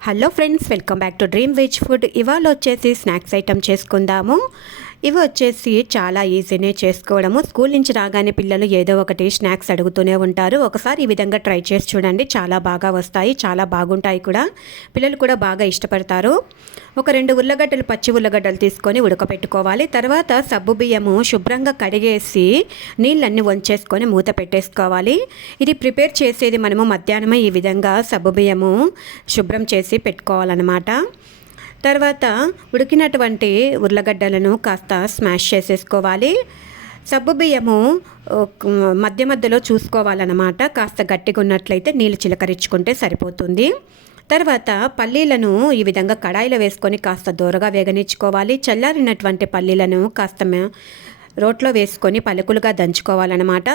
Hello friends welcome back to dream veg food ఇవాళ వచ్చేసి snacks item చేసుకుందాము. ఇవి వచ్చేసి చాలా ఈజీనే చేసుకోవడము. స్కూల్ నుంచి రాగానే పిల్లలు ఏదో ఒకటి స్నాక్స్ అడుగుతూనే ఉంటారు. ఒకసారి ఈ విధంగా ట్రై చేసి చూడండి. చాలా బాగా వస్తాయి. చాలా బాగుంటాయి కూడా. పిల్లలు కూడా బాగా ఇష్టపడతారు. ఒక రెండు ఉల్లగడ్డలు పచ్చి ఉల్లగడ్డలు తీసుకొని ఉడకపెట్టుకోవాలి. తర్వాత సబ్బు బియ్యము శుభ్రంగా కడిగేసి నీళ్ళన్నీ వంచేసుకొని మూత పెట్టేసుకోవాలి. ఇది ప్రిపేర్ చేసేది మనము మధ్యాహ్నమే ఈ విధంగా సబ్బు బియ్యము శుభ్రం చేసి పెట్టుకోవాలన్నమాట. తర్వాత ఉడికినటువంటి ఉర్లగడ్డలను కాస్త స్మాష్ చేసేసుకోవాలి. సబ్బు బియ్యము మధ్య మధ్యలో చూసుకోవాలన్నమాట. కాస్త గట్టిగా ఉన్నట్లయితే నీళ్ళు చిలకరించుకుంటే సరిపోతుంది. తర్వాత పల్లీలను ఈ విధంగా కడాయిలో వేసుకొని కాస్త దూరగా వేగనిచ్చుకోవాలి. చల్లారినటువంటి పల్లీలను కాస్త రోట్లో వేసుకొని పలుకులుగా దంచుకోవాలన్నమాట.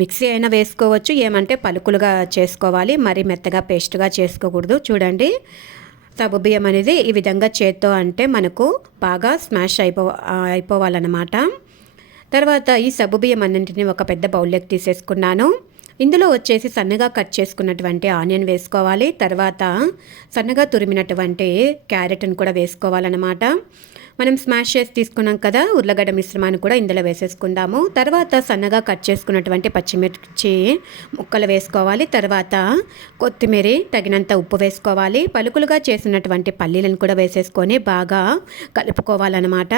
మిక్సీ అయినా వేసుకోవచ్చు ఏమంటే పలుకులుగా చేసుకోవాలి. మరి మెత్తగా పేస్ట్గా చేసుకోకూడదు. చూడండి. సబ్బు బియ్యం అనేది ఈ విధంగా చేత్తో అంటే మనకు బాగా స్మాష్ అయిపో అయిపోవాలన్నమాట. తర్వాత ఈ సబ్బు బియ్యం అన్నింటినీ ఒక పెద్ద బౌల్లోకి తీసేసుకున్నాను. ఇందులో వచ్చేసి సన్నగా కట్ చేసుకున్నటువంటి ఆనియన్ వేసుకోవాలి. తర్వాత సన్నగా తురిమినటువంటి క్యారెట్ని కూడా వేసుకోవాలన్నమాట. మనం స్మాష్ చేసి తీసుకున్నాం కదా ఉర్లగడ్డ మిశ్రమాన్ని కూడా ఇందులో వేసేసుకుందాము. తర్వాత సన్నగా కట్ చేసుకున్నటువంటి పచ్చిమిర్చి ముక్కలు వేసుకోవాలి. తర్వాత కొత్తిమీర తగినంత ఉప్పు వేసుకోవాలి. పలుకులుగా చేసినటువంటి పల్లీలను కూడా వేసేసుకొని బాగా కలుపుకోవాలన్నమాట.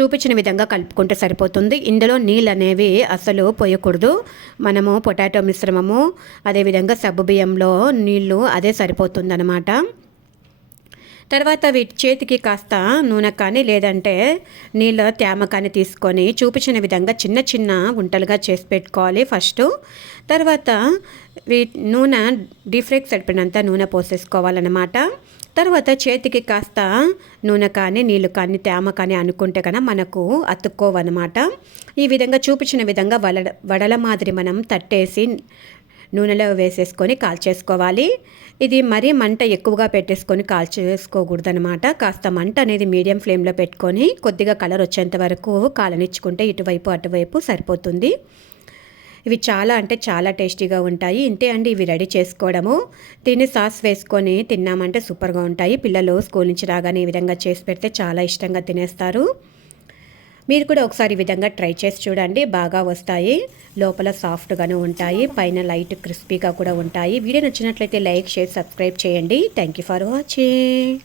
చూపించిన విధంగా కలుపుకుంటే సరిపోతుంది. ఇందులో నీళ్ళు అనేవి అసలు పోయకూడదు. మనము పొటాటో మిశ్రమము అదేవిధంగా సబ్బు బియ్యంలో నీళ్ళు అదే సరిపోతుందన్నమాట. తర్వాత వీటి చేతికి కాస్త నూనె కానీ లేదంటే నీళ్ళ తేమ కానీ తీసుకొని చూపించిన విధంగా చిన్న చిన్న గుంటలుగా చేసి పెట్టుకోవాలి ఫస్ట్. తర్వాత వీ నూనె డీప్ ఫ్రైకి సరిపడినంత నూనె పోసేసుకోవాలన్నమాట. తర్వాత చేతికి కాస్త నూనె కానీ నీళ్ళు కానీ తేమ కానీ అనుకుంటే కన్నా మనకు అతుక్కోవన్నమాట. ఈ విధంగా చూపించిన విధంగా వడ వడల మాదిరి మనం తట్టేసి నూనెలో వేసేసుకొని కాల్చేసుకోవాలి. ఇది మరీ మంట ఎక్కువగా పెట్టేసుకొని కాల్చేసుకోకూడదు అనమాట కాస్త మంట అనేది మీడియం ఫ్లేమ్లో పెట్టుకొని కొద్దిగా కలర్ వచ్చేంత వరకు కాలనిచ్చుకుంటే ఇటువైపు అటువైపు సరిపోతుంది. ఇవి చాలా అంటే చాలా టేస్టీగా ఉంటాయి. ఇంతే అండి ఇవి రెడీ చేసుకోవడము. దీన్ని సాస్ వేసుకొని తిన్నామంటే సూపర్గా ఉంటాయి. పిల్లలు స్కూల్ నుంచి రాగానే ఈ విధంగా చేసి పెడితే చాలా ఇష్టంగా తినేస్తారు. మీరు కూడా ఒకసారి ఈ విధంగా ట్రై చేసి చూడండి. బాగా వస్తాయి. లోపల సాఫ్ట్గాను ఉంటాయి. పైన లైట్ క్రిస్పీగా కూడా ఉంటాయి. వీడియో నచ్చినట్లయితే లైక్ షేర్ సబ్స్క్రైబ్ చేయండి. Thank you for watching.